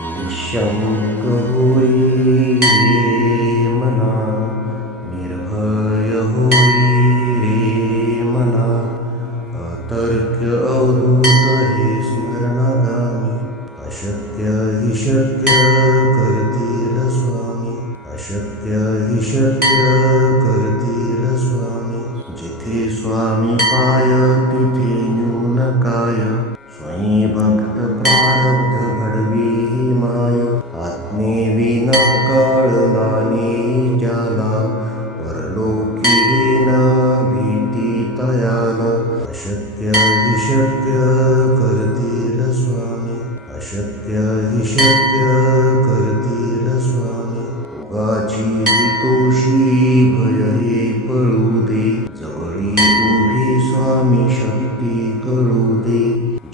निःशंक होई रे मना, निर्भय होई रे मना, अतर्क्य अवधूत हे स्मरणागामी, अशक्य हि शक्य करतील स्वामी, अशक्य हि शक्य करतील स्वामी. जिथे स्वामी पाय तिथे न्यून काय, स्वयं भक्त प्रारब्ध घडवी ही माय. आत्मेविना कळलानी ज्याला, परलोकी न भीती तयाला. अशक्य हि शक्य करतील स्वामी, अशक्य हि शक्य करतील स्वामी. उगाची तोषी भय हे पळू दे, जवळी उभी स्वामी शक्ती कळू दे.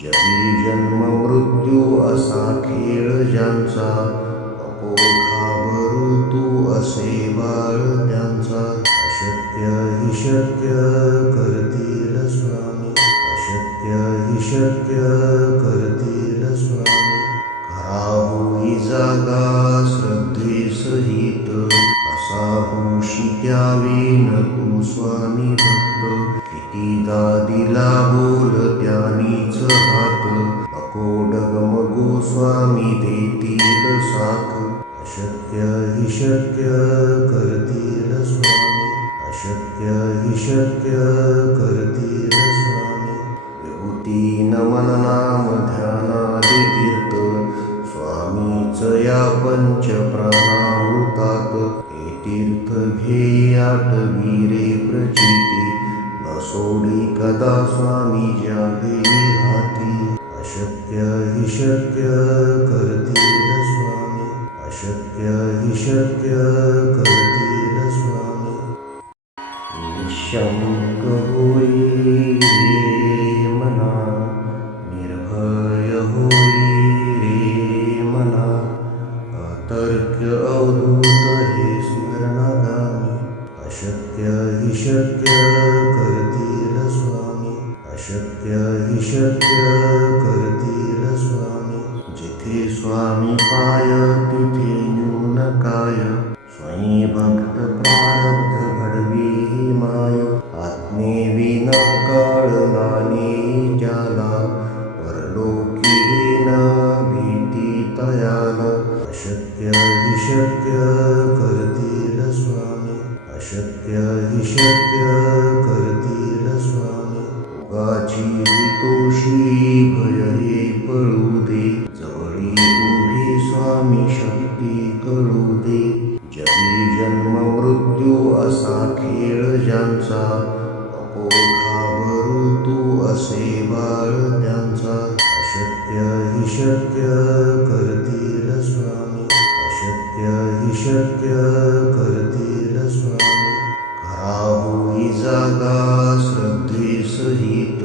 जगी जन्म मृत्यू असा खेळ ज्यांचा, नको घाबरू तू असे बाळ त्यांचा. अशक्य हि शक्य करतील स्वामी, अशक्य हि शक्य करतील स्वामी. खरा होई जागा श्रद्धे सहित, असा होशी द्यावी न तू स्वामी भक्त. कितीदा दिला बोल त्यानीच हात, नको डगमगू स्वामी देतील साथ. अशक्य हि शक्य करतील स्वामी, अशक्य हि शक्य करतील स्वामी. विभूती नमन नाम ध्यानादि तीर्थ, स्वामीच या पंच प्राणामृतात. हे तीर्थ घेई आठवी रे प्रचिती, न सोडी कदा स्वामी ज्या घेई हाती. अशक्य हि शक्य करतील स्वामी, अशक्य हि शक्य करतील स्वामी. निःशंक होई रे मना, निर्भय होई रे मना, अतर्क्य अवधूत हे स्मरणागामी. अशक्य हि शक्य करतील स्वामी, अशक्य हि शक्य करतील स्वामी. जिथे स्वामी पाय तिथे न्यून काय, स्वयं भक्त प्रारब्ध घडवी ही माय. आत्मेविना कळलानी ज्याला, परलोकी न भीती तयाला. अशक्य हि शक्य करतील स्वामी, अशक्य हि शक्य करतील स्वामी. उगाची तोषी भय हे पळू दे, जवळी उभी स्वामी शक्ती कळू दे. जगी जन्म मृत्यू असा खेळ ज्यांचा, नको घाबरू तू असे बाळ त्यांचा. अशक्य हि शक्य करतील स्वामी, अशक्य हि शक्य करतील स्वामी. खरा होई जागा श्रद्धे सहित,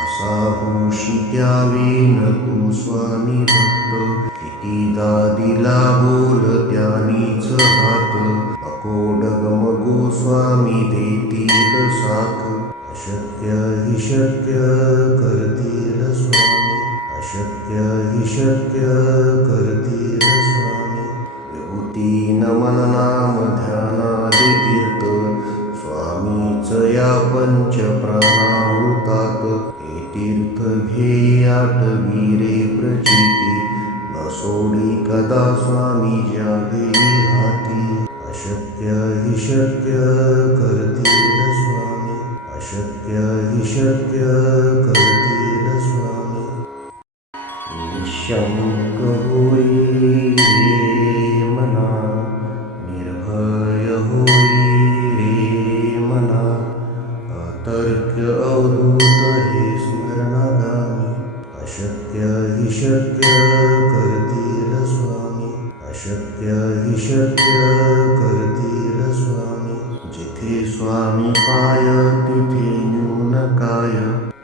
असा होशी द्यावी न तू स्वामी भक्त. कितीदा दिला बोल त्यानीच हात, नको डगमगू स्वामी देतील साथ. अशक्य हि शक्य करतील स्वामी, अशक्य हि शक्य करतील स्वामी. विभूती नमन नाम ध्यानादि तीर्थ, स्वामीच या पंच प्राणामृतात. हे तीर्थ घेई आठवी रे प्रचिती, न सोडी कदा स्वामी ज्या घेई हाती. अशक्य हि शक्य करतील स्वामी, अशक्य हि शक्य करतील स्वामी. निःशंक होई रे मना, निर्भय होई रे मना, अतर्क्य अवधूत हे स्मरणागामी. अशक्य हि शक्य करतील स्वामी, अशक्य हि शक्य करतील स्वामी. जिथे स्वामी पाय तिथे न्यून काय,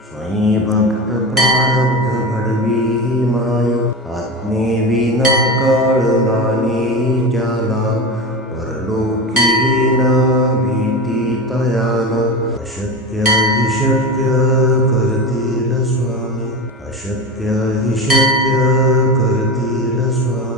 स्वयं भक्त प्रारब्ध घडवी ही माय. आत्मेविना कळलानी ज्याला, परलोकी न भीती तयाला. अशक्य हि शक्य करतील स्वामी, अशक्य हि शक्य करतील स्वामी.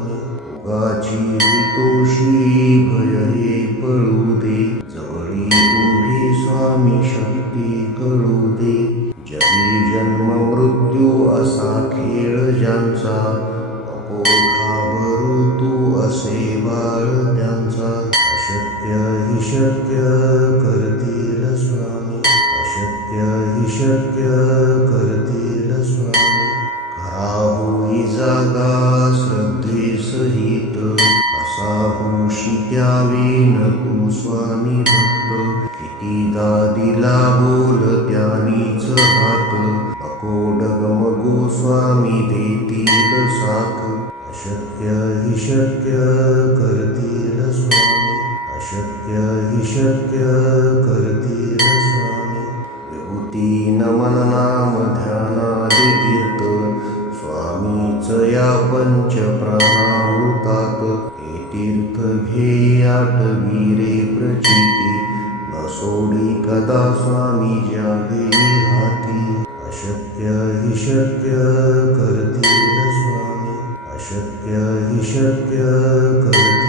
शक्य करतील स्वामी, अशक्य हि शक्य करतील स्वामी. खरा होई जागा श्रद्धे सहित, कसा होशी त्यावेन तू स्वामी भक्त. कितीदा दिला बोल त्यानीच हात, नको डगमगू स्वामी देतील साथ. अशक्य हि शक्य करतील स्वामी, अशक्य हि शक्य करतील स्वामी. विभूती नमन नाम ध्यानादि तीर्थ, स्वामीच या पंच प्राणाहुतात. हे तीर्थ घे आठवी रे प्रचिती, न सोडी कदा स्वामी ज्यावेळी हाती. अशक्य हि शक्य करतील स्वामी, अशक्य हि शक्य करतील